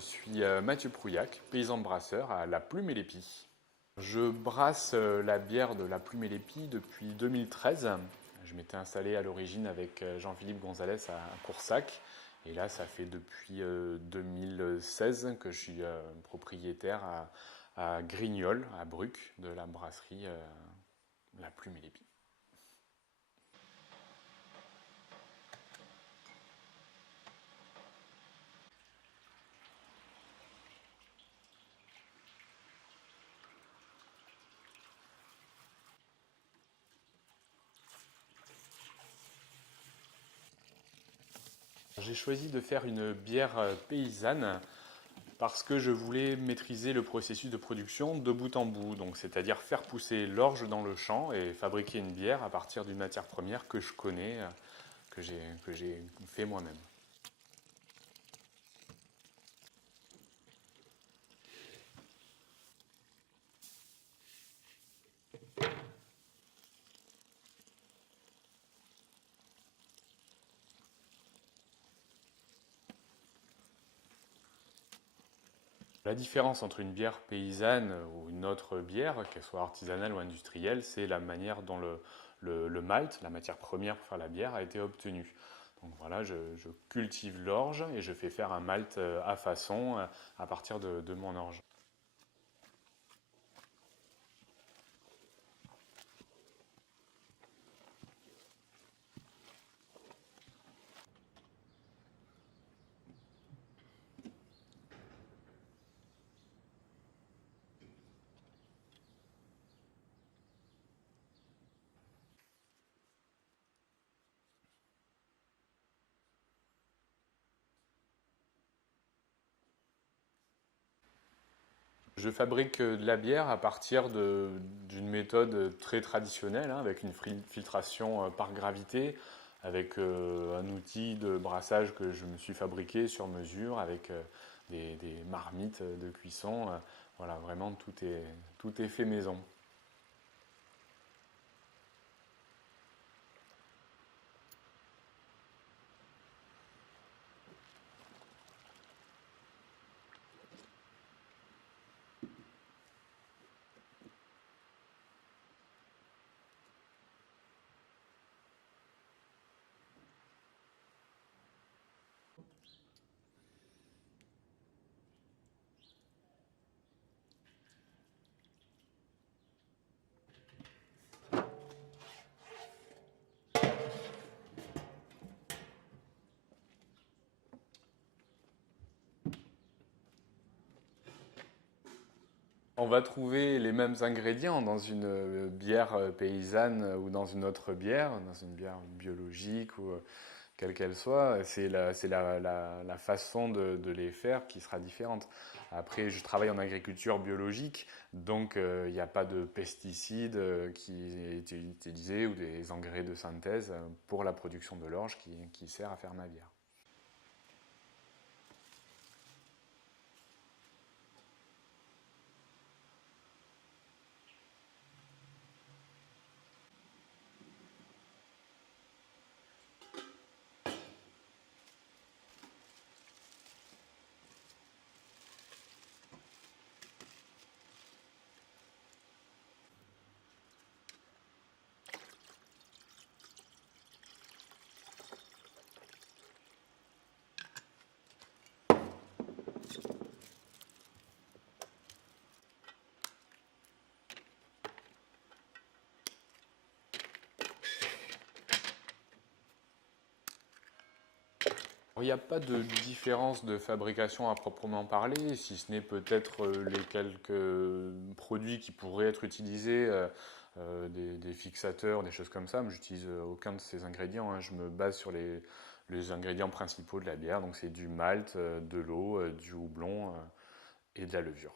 suis Mathieu Prouillac, paysan brasseur à La Plume et l'Épi. Je brasse la bière de La Plume et l'Épi depuis 2013. Je m'étais installé à l'origine avec Jean-Philippe Gonzalez à Coursac. Et là, ça fait depuis 2016 que je suis propriétaire à Grignols, à Bruck, de la brasserie La Plume et l'Épi. J'ai choisi de faire une bière paysanne parce que je voulais maîtriser le processus de production de bout en bout, donc c'est-à-dire faire pousser l'orge dans le champ et fabriquer une bière à partir d'une matière première que je connais, que j'ai fait moi-même. La différence entre une bière paysanne ou une autre bière, qu'elle soit artisanale ou industrielle, c'est la manière dont le malt, la matière première pour faire la bière, a été obtenue. Donc voilà, je cultive l'orge et je fais faire un malt à façon à partir de mon orge. Je fabrique de la bière à partir d'une méthode très traditionnelle, hein, avec une filtration par gravité, avec un outil de brassage que je me suis fabriqué sur mesure, avec des marmites de cuisson. Voilà, vraiment tout est fait maison. On va trouver les mêmes ingrédients dans une bière paysanne ou dans une autre bière, dans une bière biologique ou quelle qu'elle soit. C'est la façon de les faire qui sera différente. Après, je travaille en agriculture biologique, donc il n'y a pas de pesticides qui est utilisés ou des engrais de synthèse pour la production de l'orge qui sert à faire ma bière. Il n'y a pas de différence de fabrication à proprement parler, si ce n'est peut-être les quelques produits qui pourraient être utilisés, des fixateurs, des choses comme ça. Mais j'utilise aucun de ces ingrédients, hein. Je me base sur les ingrédients principaux de la bière. Donc c'est du malt, de l'eau, du houblon et de la levure.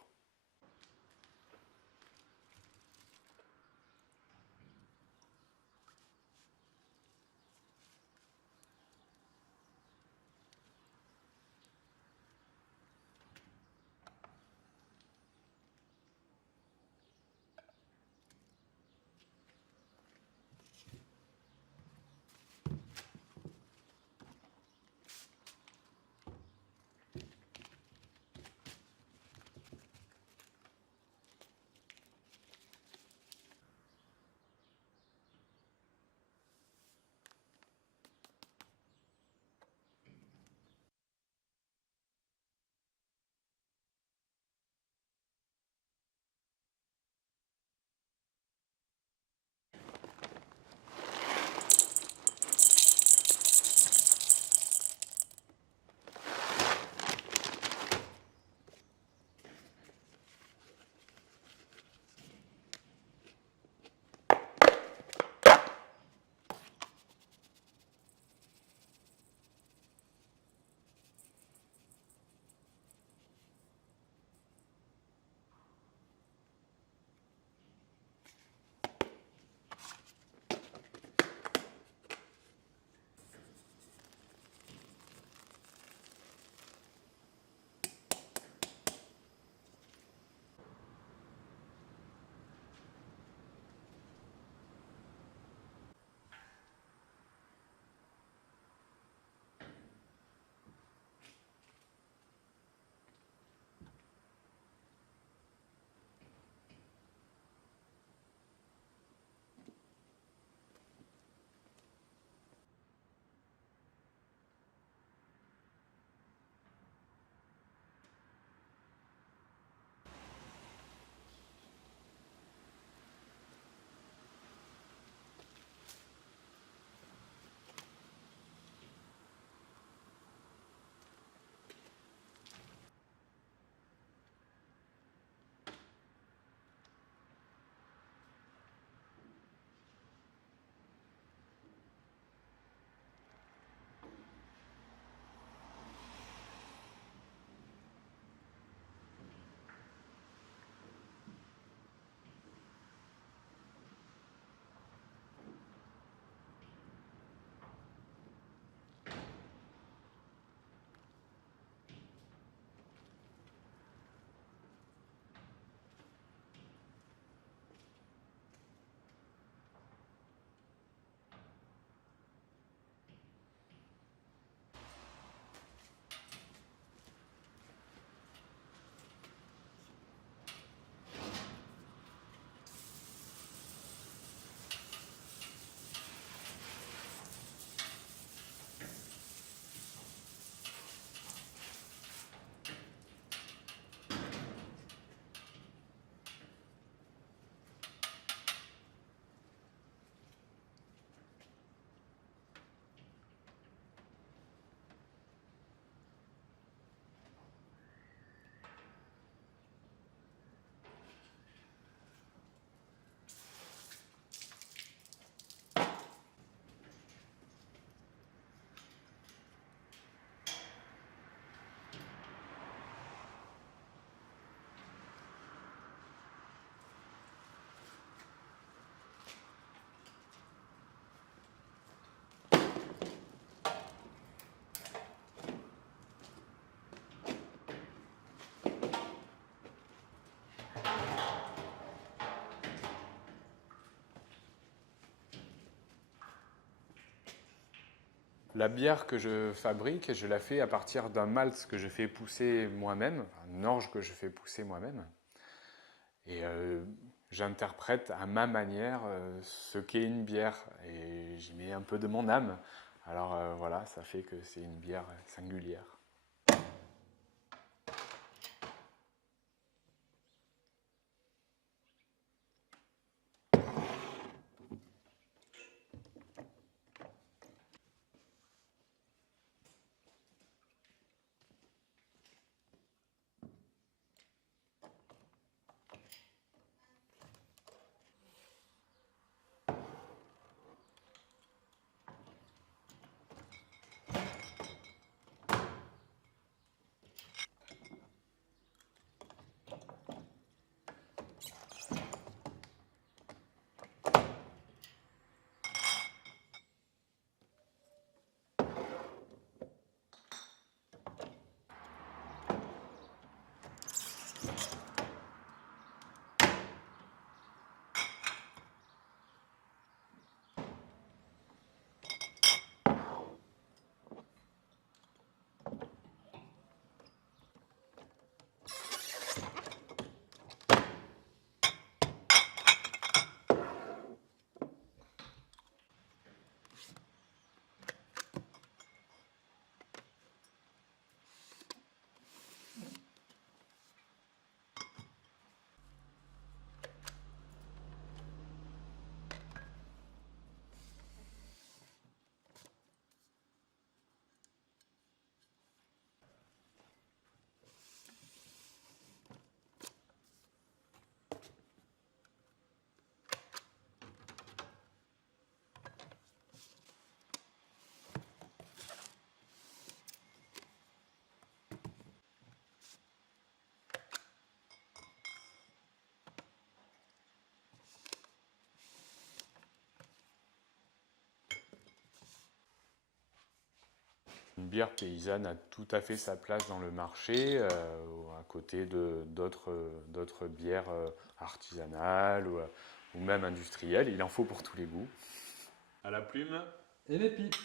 La bière que je fabrique, je la fais à partir d'un malt que je fais pousser moi-même, un orge que je fais pousser moi-même. Et j'interprète à ma manière ce qu'est une bière. Et j'y mets un peu de mon âme. Alors voilà, ça fait que c'est une bière singulière. Une bière paysanne a tout à fait sa place dans le marché, à côté de d'autres bières artisanales ou même industrielles. Il en faut pour tous les goûts. À la plume. Et les pipes.